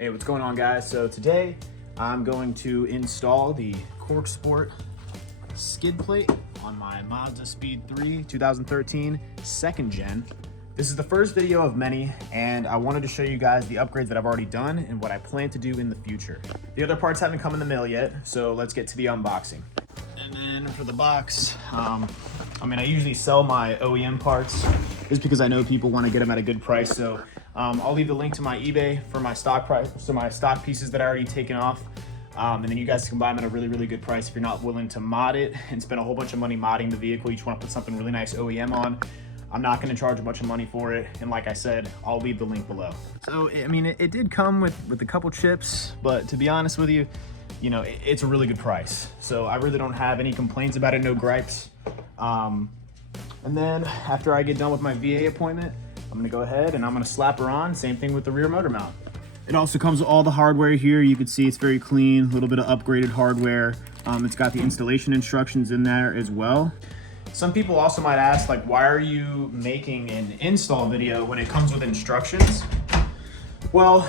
Hey, what's going on, guys? So today I'm going to install the CorkSport skid plate on my Mazdaspeed 3 2013 second gen. This is the first video of many, and I wanted to show you guys the upgrades that I've already done and what I plan to do in the future. The other parts haven't come in the mail yet, so let's get to the unboxing. And then for the box, I usually sell my OEM parts just because I know people want to get them at a good price. So I'll leave the link to my eBay for my stock price, so my stock pieces that I already taken off. And then you guys can buy them at a really, really good price if you're not willing to mod it and spend a whole bunch of money modding the vehicle. You just want to put something really nice OEM on. I'm not going to charge a bunch of money for it. And like I said, I'll leave the link below. So, it did come with a couple chips, but to be honest with you, it's a really good price. So I really don't have any complaints about it, no gripes. And then after I get done with my VA appointment, I'm gonna go ahead and I'm gonna slap her on. Same thing with the rear motor mount. It also comes with all the hardware here. You can see it's very clean, a little bit of upgraded hardware. It's got the installation instructions in there as well. Some people also might ask, like, why are you making an install video when it comes with instructions? Well,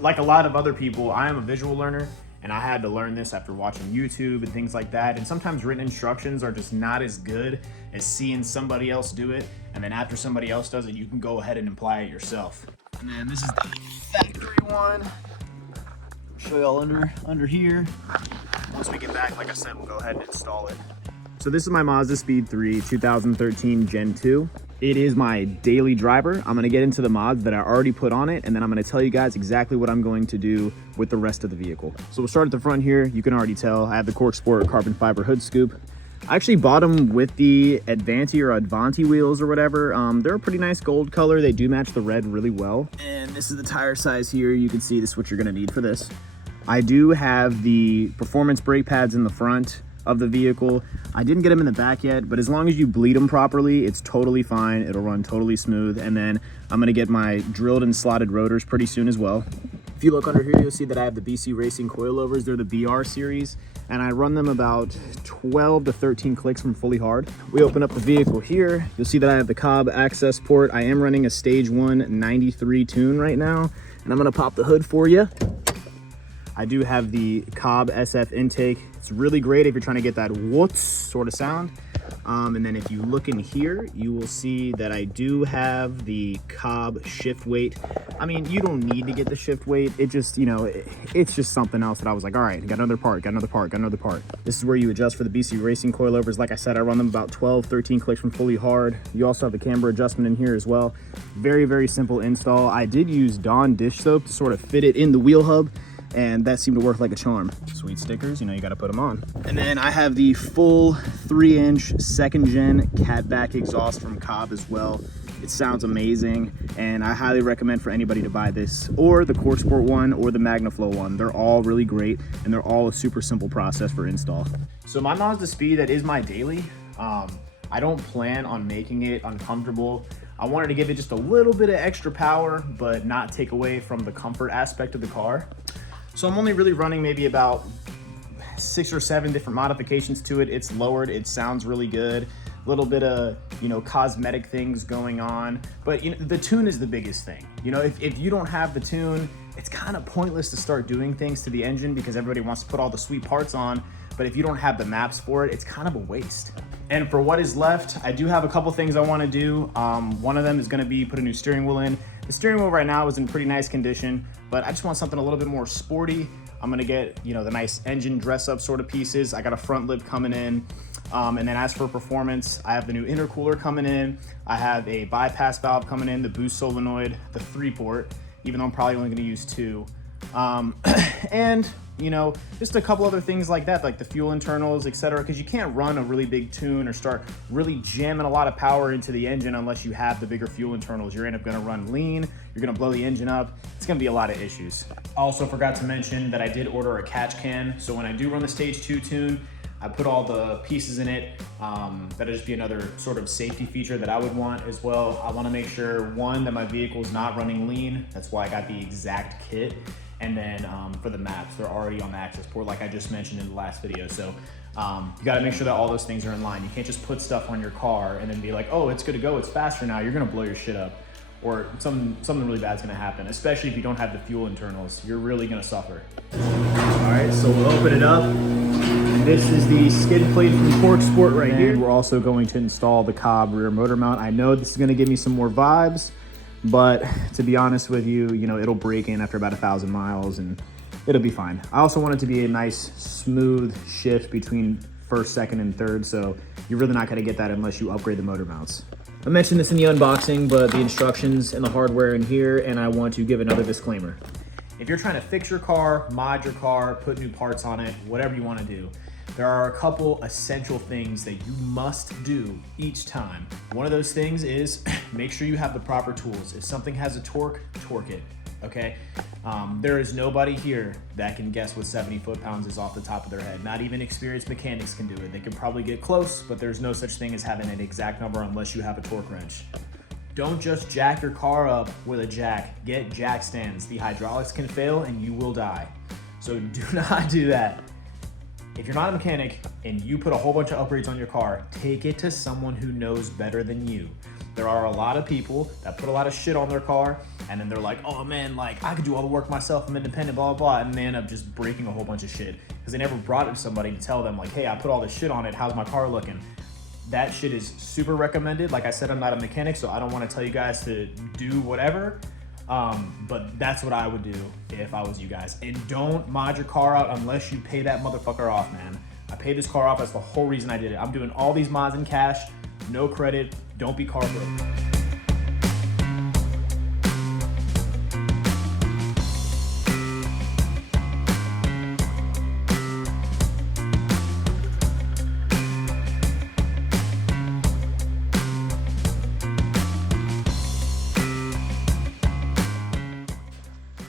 like a lot of other people, I am a visual learner, and I had to learn this after watching YouTube and things like that. And sometimes written instructions are just not as good as seeing somebody else do it. And then after somebody else does it, you can go ahead and apply it yourself. And then this is the factory one. Show y'all under here. Once we get back, like I said, we'll go ahead and install it. So this is my Mazdaspeed 3 2013 Gen 2. It is my daily driver. I'm gonna get into the mods that I already put on it, and then I'm gonna tell you guys exactly what I'm going to do with the rest of the vehicle. So we'll start at the front here. You can already tell I have the CorkSport carbon fiber hood scoop. I actually bought them with the Advanti wheels or whatever. They're a pretty nice gold color. They do match the red really well. And this is the tire size here. You can see this is what you're gonna need for this. I do have the performance brake pads in the front of the vehicle. I didn't get them in the back yet, but as long as you bleed them properly, it's totally fine. It'll run totally smooth. And then I'm gonna get my drilled and slotted rotors pretty soon as well. If you look under here, you'll see that I have the BC Racing coilovers. They're the BR series, and I run them about 12 to 13 clicks from fully hard. We open up the vehicle here. You'll see that I have the Cobb access port. I am running a stage 1 93 tune right now, and I'm gonna pop the hood for you. I do have the Cobb SF intake. It's really great if you're trying to get that whoots sort of sound. And then if you look in here, you will see that I do have the Cobb shift weight. You don't need to get the shift weight. It just, it's just something else that I was like, all right, got another part. This is where you adjust for the BC Racing coilovers. Like I said, I run them about 12, 13 clicks from fully hard. You also have the camber adjustment in here as well. Very, very simple install. I did use Dawn dish soap to sort of fit it in the wheel hub, and that seemed to work like a charm. Sweet stickers, you got to put them on. And then I have the full 3-inch second gen catback exhaust from Cobb as well. It sounds amazing, and I highly recommend for anybody to buy this, or the CorkSport one or the MagnaFlow one. They're all really great, and they're all a super simple process for install. So my Mazdaspeed, that is my daily. I don't plan on making it uncomfortable. I wanted to give it just a little bit of extra power, but not take away from the comfort aspect of the car. So I'm only really running maybe about 6 or 7 different modifications to it. It's lowered, it sounds really good. A little bit of, cosmetic things going on. But the tune is the biggest thing. If you don't have the tune, it's kind of pointless to start doing things to the engine because everybody wants to put all the sweet parts on. But if you don't have the maps for it, it's kind of a waste. And for what is left, I do have a couple things I want to do. One of them is going to be put a new steering wheel in. The steering wheel right now is in pretty nice condition, but I just want something a little bit more sporty. I'm gonna get, the nice engine dress up sort of pieces. I got a front lip coming in. And then as for performance, I have the new intercooler coming in. I have a bypass valve coming in, the boost solenoid, the 3-port, even though I'm probably only gonna use 2. And just a couple other things like that, like the fuel internals, etc. Because you can't run a really big tune or start really jamming a lot of power into the engine unless you have the bigger fuel internals. You're gonna run lean, you're gonna blow the engine up. It's gonna be a lot of issues. I also forgot to mention that I did order a catch can. So when I do run the stage 2 tune, I put all the pieces in it. That'll just be another sort of safety feature that I would want as well. I wanna make sure, one, that my vehicle is not running lean. That's why I got the exact kit. And then for the maps, they're already on the access port like I just mentioned in the last video. So you gotta make sure that all those things are in line. You can't just put stuff on your car and then be like, oh, it's good to go, it's faster now. You're gonna blow your shit up. or something really bad's gonna happen, especially if you don't have the fuel internals. You're really gonna suffer. All right, so we'll open it up. This is the skid plate from CorkSport right here. We're also going to install the Cobb rear motor mount. I know this is gonna give me some more vibes, but to be honest with you, it'll break in after about 1,000 miles and it'll be fine. I also want it to be a nice smooth shift between first, second, and third, so you're really not gonna get that unless you upgrade the motor mounts. I mentioned this in the unboxing, but the instructions and the hardware in here, and I want to give another disclaimer. If you're trying to fix your car, mod your car, put new parts on it, whatever you wanna do, there are a couple essential things that you must do each time. One of those things is make sure you have the proper tools. If something has a torque it, okay? There is nobody here that can guess what 70 foot-pounds is off the top of their head. Not even experienced mechanics can do it. They can probably get close, but there's no such thing as having an exact number unless you have a torque wrench. Don't just jack your car up with a jack. Get jack stands. The hydraulics can fail and you will die. So do not do that. If you're not a mechanic and you put a whole bunch of upgrades on your car, take it to someone who knows better than you. There are a lot of people that put a lot of shit on their car and then they're like, oh man, like I could do all the work myself, I'm independent, blah, blah, blah, and they end up just breaking a whole bunch of shit because they never brought it to somebody to tell them like, hey, I put all this shit on it, how's my car looking? That shit is super recommended. Like I said, I'm not a mechanic, so I don't want to tell you guys to do whatever. But that's what I would do if I was you guys. And don't mod your car out unless you pay that motherfucker off, man. I paid this car off. That's the whole reason I did it. I'm doing all these mods in cash, no credit. Don't be car broke.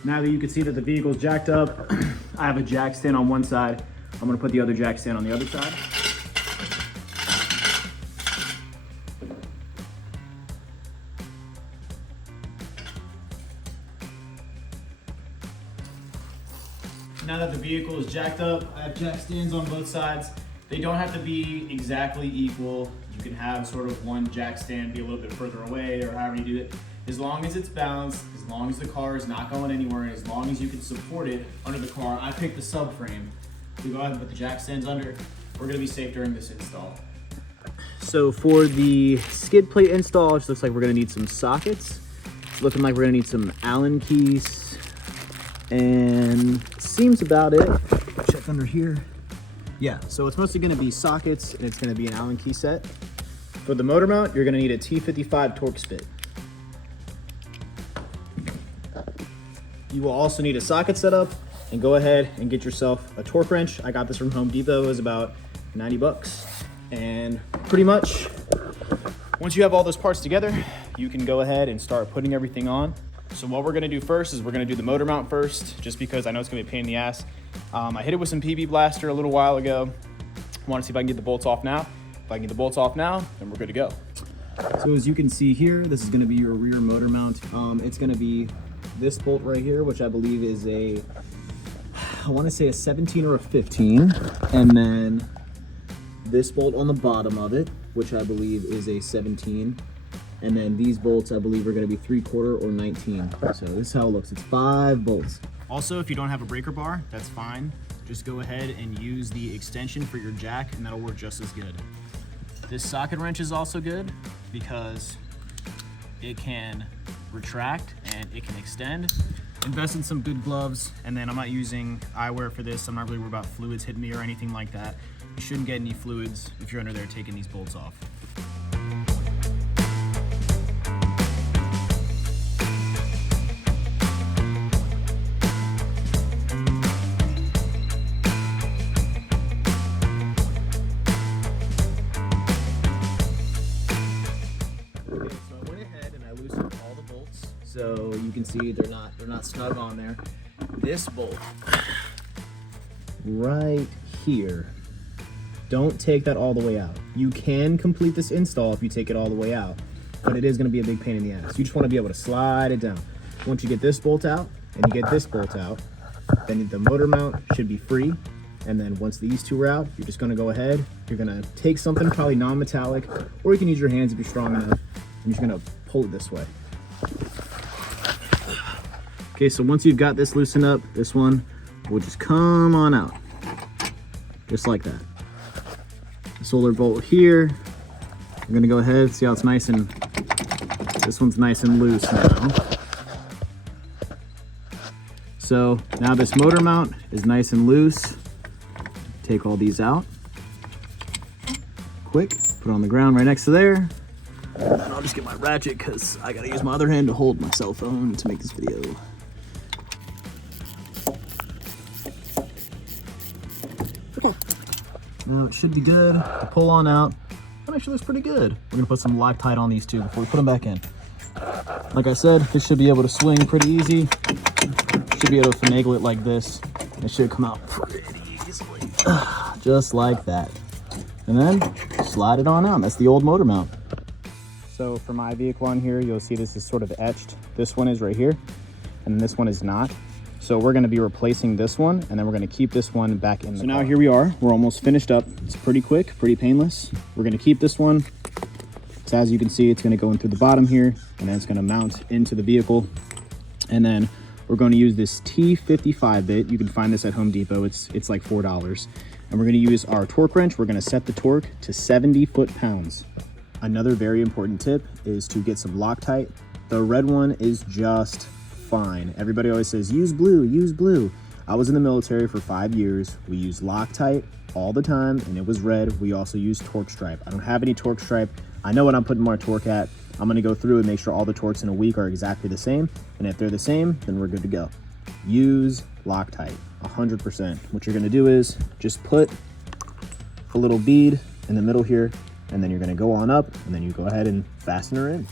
Now that you can see that the vehicle's jacked up, I have a jack stand on one side. I'm gonna put the other jack stand on the other side. Now that the vehicle is jacked up, I have jack stands on both sides. They don't have to be exactly equal. You can have sort of one jack stand be a little bit further away or however you do it. As long as it's balanced, as long as the car is not going anywhere, and as long as you can support it under the car. I picked the subframe. We go ahead and put the jack stands under. We're gonna be safe during this install. So for the skid plate install, it looks like we're gonna need some sockets. It's looking like we're gonna need some Allen keys. And seems about it. Check under here. Yeah, so it's mostly gonna be sockets and it's gonna be an Allen key set. For the motor mount, you're gonna need a T55 CorkSport. You will also need a socket setup, and go ahead and get yourself a torque wrench. I got this from Home Depot. It was about 90 bucks. And pretty much, once you have all those parts together, you can go ahead and start putting everything on. So what we're gonna do first is we're gonna do the motor mount first, just because I know it's gonna be a pain in the ass. I hit it with some PB Blaster a little while ago. I wanna see if I can get the bolts off now. If I can get the bolts off now, then we're good to go. So as you can see here, this is gonna be your rear motor mount. It's gonna be this bolt right here, which I believe is I wanna say a 17 or a 15. And then this bolt on the bottom of it, which I believe is a 17. And then these bolts, I believe, are gonna be 3/4 or 19. So this is how it looks. It's 5 bolts. Also, if you don't have a breaker bar, that's fine. Just go ahead and use the extension for your jack and that'll work just as good. This socket wrench is also good because it can retract and it can extend. Invest in some good gloves, and then I'm not using eyewear for this. I'm not really worried about fluids hitting me or anything like that. You shouldn't get any fluids if you're under there taking these bolts off. So you can see they're not snug on there. This bolt right here, don't take that all the way out. You can complete this install if you take it all the way out, but it is going to be a big pain in the ass. You just want to be able to slide it down. Once you get this bolt out and you get this bolt out, then the motor mount should be free. And then once these two are out, you're just going to go ahead. You're going to take something probably non-metallic, or you can use your hands if you're strong enough. I'm just going to pull it this way. Okay, so once you've got this loosened up, this one will just come on out, just like that. The solar bolt here, I'm gonna go ahead, see how it's nice and, this one's nice and loose now. So now this motor mount is nice and loose. Take all these out. Quick, put it on the ground right next to there. And I'll just get my ratchet because I gotta use my other hand to hold my cell phone to make this video. Okay. Now it should be good to pull on out. That actually looks pretty good. We're gonna put some Loctite on these two before we put them back in. Like I said, this should be able to swing pretty easy. Should be able to finagle it like this. It should come out pretty easily. Just like that. And then slide it on out. That's the old motor mount. So for my vehicle on here, you'll see this is sort of etched. This one is right here, and this one is not. So we're gonna be replacing this one, and then we're gonna keep this one back in the car. Now here we are, we're almost finished up. It's pretty quick, pretty painless. We're gonna keep this one. So as you can see, it's gonna go in through the bottom here, and then it's gonna mount into the vehicle. And then we're going to use this T55 bit. You can find this at Home Depot. It's like $4. And we're going to use our torque wrench. We're going to set the torque to 70 foot-pounds. Another very important tip is to get some Loctite. The red one is just fine. Everybody always says, use blue, use blue. I was in the military for 5 years. We used Loctite all the time, and it was red. We also used torque stripe. I don't have any torque stripe. I know what I'm putting my torque at. I'm gonna go through and make sure all the torques in a week are exactly the same. And if they're the same, then we're good to go. Use Loctite, 100%. What you're gonna do is just put a little bead in the middle here, and then you're gonna go on up, and then you go ahead and fasten her in.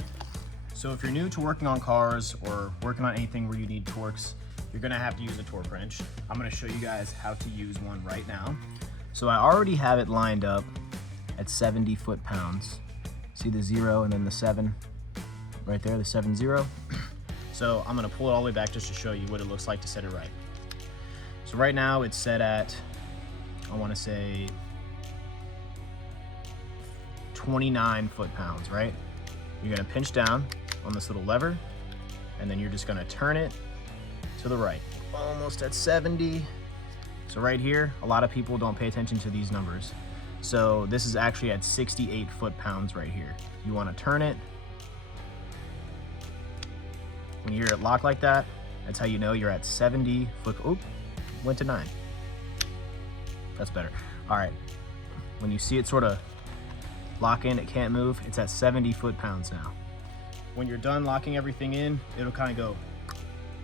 So if you're new to working on cars or working on anything where you need torques, you're gonna have to use a torque wrench. I'm gonna show you guys how to use one right now. So I already have it lined up at 70 foot-pounds. See the 0 and then the 7 right there, the 7-0. So I'm gonna pull it all the way back just to show you what it looks like to set it right. So right now it's set at, I wanna say 29 foot-pounds, right? You're gonna pinch down on this little lever, and then you're just gonna turn it to the right. Almost at 70. So right here, a lot of people don't pay attention to these numbers. So this is actually at 68 foot-pounds right here. You want to turn it. When you hear it lock like that, that's how you know you're at 70 foot. Oop, went to 9. That's better. All right. When you see it sort of lock in, it can't move, it's at 70 foot-pounds now. When you're done locking everything in, it'll kind of go.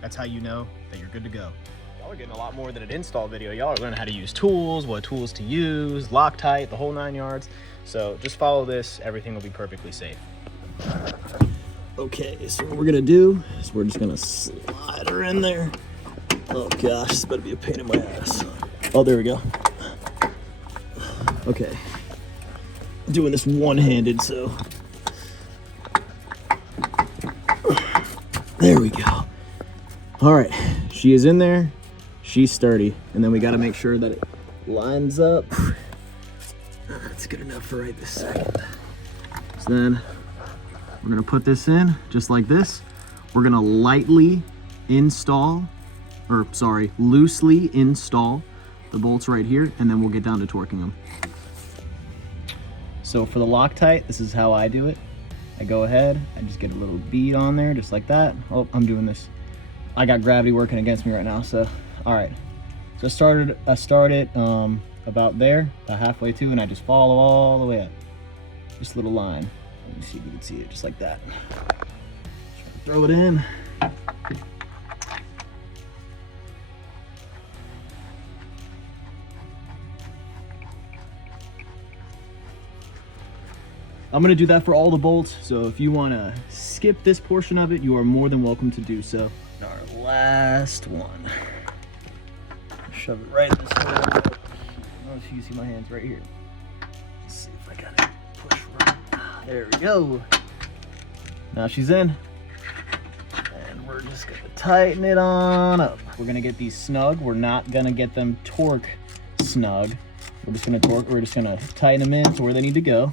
That's how you know that you're good to go. Y'all are getting a lot more than an install video. Y'all are learning how to use tools, what tools to use, Loctite, the whole 9 yards. So just follow this, everything will be perfectly safe. Okay, so what we're gonna do is we're just gonna slide her in there. Oh gosh, this better be a pain in my ass. Oh, there we go. Okay, I'm doing this one-handed, so. There we go. All right, she is in there. She's sturdy, and then we got to make sure that it lines up. That's good enough for right this second. So then we're gonna put this in just like this. We're gonna loosely install the bolts right here, and then we'll get down to torquing them. So for the Loctite, this is how I do it. I go ahead, I just get a little bead on there, just like that. Oh, I'm doing this. I got gravity working against me right now, so. All right, so I started about there, about halfway to, and I just follow all the way up. Just a little line. Let me see if you can see it, just like that. Throw it in. I'm gonna do that for all the bolts, so if you wanna skip this portion of it, you are more than welcome to do so. Our last one. Shove it right in this hole. I don't know if you see my hands right here. Let's see if I got it. Push right. There we go. Now she's in. And we're just gonna tighten it on up. We're gonna get these snug. We're not gonna get them torque snug. We're just gonna tighten them in to where they need to go.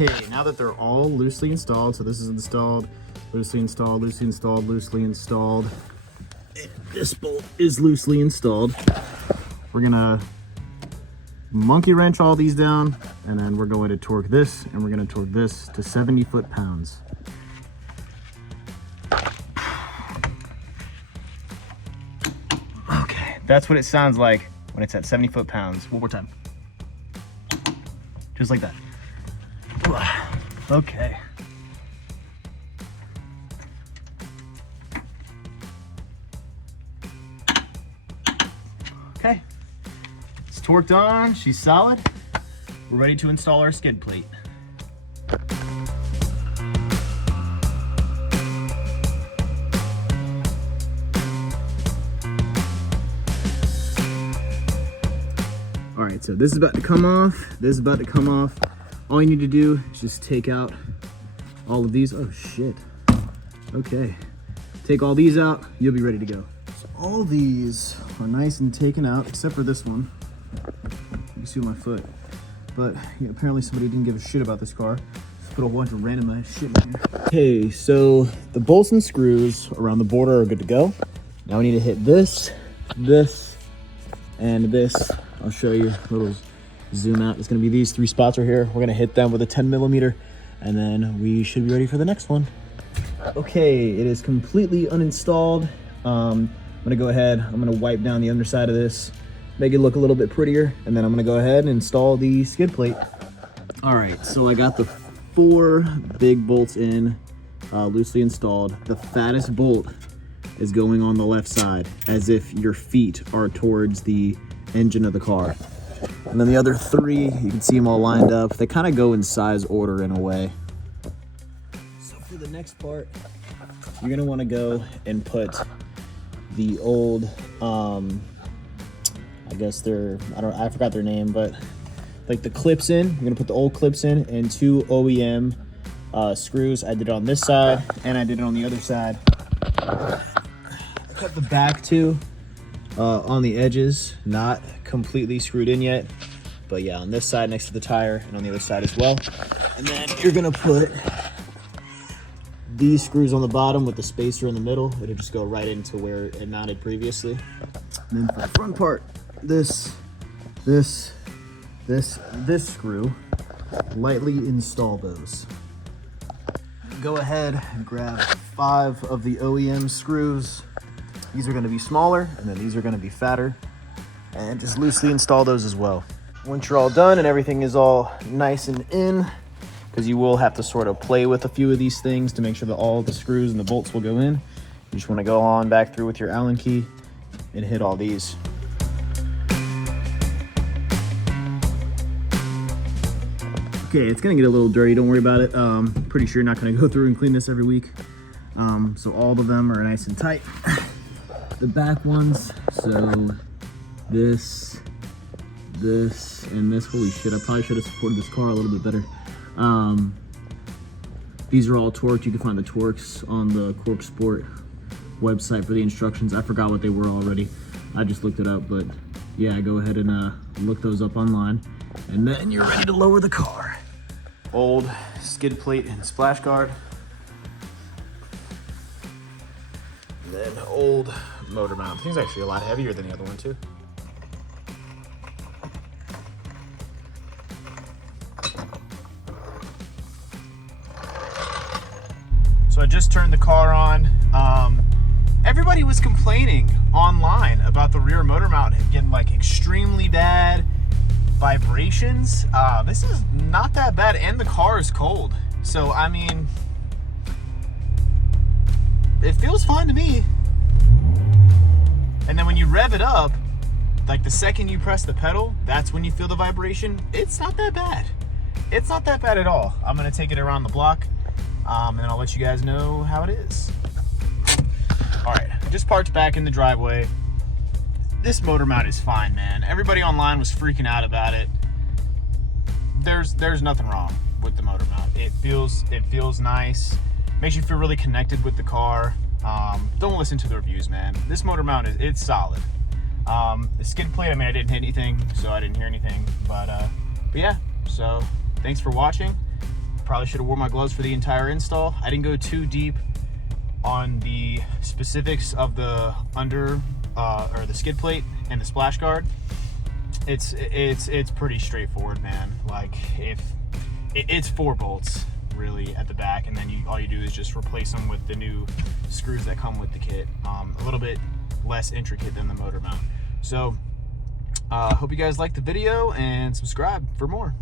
Okay, now that they're all loosely installed, so this is installed, loosely installed, loosely installed, loosely installed. This bolt is loosely installed. We're gonna monkey wrench all these down, and then we're going to torque this, and we're gonna torque this to 70 foot-pounds. Okay, that's what it sounds like when it's at 70 foot-pounds. One more time. Just like that. Okay. Okay. It's torqued on, she's solid. We're ready to install our skid plate. All right, so this is about to come off. This is about to come off. All you need to do is just take out all of these. Oh shit. Okay. Take all these out, you'll be ready to go. So all these are nice and taken out, except for this one. You can see my foot. But yeah, apparently somebody didn't give a shit about this car. Just put a bunch of random ass shit in here. Okay, so the bolts and screws around the border are good to go. Now we need to hit this, this, and this. I'll show you a little zoom out. It's gonna be these 3 spots right here. We're gonna hit them with a 10mm, and then we should be ready for the next one. Okay, it is completely uninstalled. I'm gonna go ahead, I'm gonna wipe down the underside of this, make it look a little bit prettier, and then I'm gonna go ahead and install the skid plate. All right, so I got the 4 big bolts in, loosely installed. The fattest bolt is going on the left side, as if your feet are towards the engine of the car. And then the other 3, you can see them all lined up. They kind of go in size order in a way. So for the next part, you're gonna wanna go and put the old, I guess I forgot their name, but like the clips in. You're gonna put the old clips in and 2 OEM screws. I did it on this side and I did it on the other side. I cut the back too. On the edges, not completely screwed in yet, but yeah, on this side next to the tire and on the other side as well. And then you're gonna put these screws on the bottom with the spacer in the middle. It'll just go right into where it mounted previously. And then for the front part, this screw, lightly install those. Go ahead and grab 5 of the OEM screws. These are gonna be smaller, and then these are gonna be fatter. And just loosely install those as well. Once you're all done and everything is all nice and in, because you will have to sort of play with a few of these things to make sure that all the screws and the bolts will go in. You just wanna go on back through with your Allen key and hit all these. Okay, it's gonna get a little dirty, don't worry about it. Pretty sure you're not gonna go through and clean this every week. So all of them are nice and tight. The back ones, so this, and this. Holy shit, I probably should have supported this car a little bit better. These are all torqued. You can find the torques on the CorkSport website for the instructions. I forgot what they were already. I just looked it up, but yeah, go ahead and look those up online. And then you're ready to lower the car. Old skid plate and splash guard. And then old motor mount. This thing's actually a lot heavier than the other one too. So I just turned the car on. Everybody was complaining online about the rear motor mount getting like extremely bad vibrations. This is not that bad, and the car is cold. So I mean, it feels fine to me. And then when you rev it up, like the second you press the pedal, that's when you feel the vibration. It's not that bad. It's not that bad at all. I'm gonna take it around the block, and I'll let you guys know how it is. All right, I just parked back in the driveway. This motor mount is fine, man. Everybody online was freaking out about it. There's nothing wrong with the motor mount. It feels nice. Makes you feel really connected with the car. Don't listen to the reviews, man. This motor mount it's solid. The skid plate, I mean, I didn't hit anything, so I didn't hear anything. But yeah, so thanks for watching. probably should have worn my gloves for the entire install. I didn't go too deep on the specifics of the under or the skid plate and the splash guard. It's pretty straightforward, man. Like, if it's 4 bolts really at the back, and then all you do is just replace them with the new screws that come with the kit. A little bit less intricate than the motor mount. So hope you guys liked the video, and subscribe for more.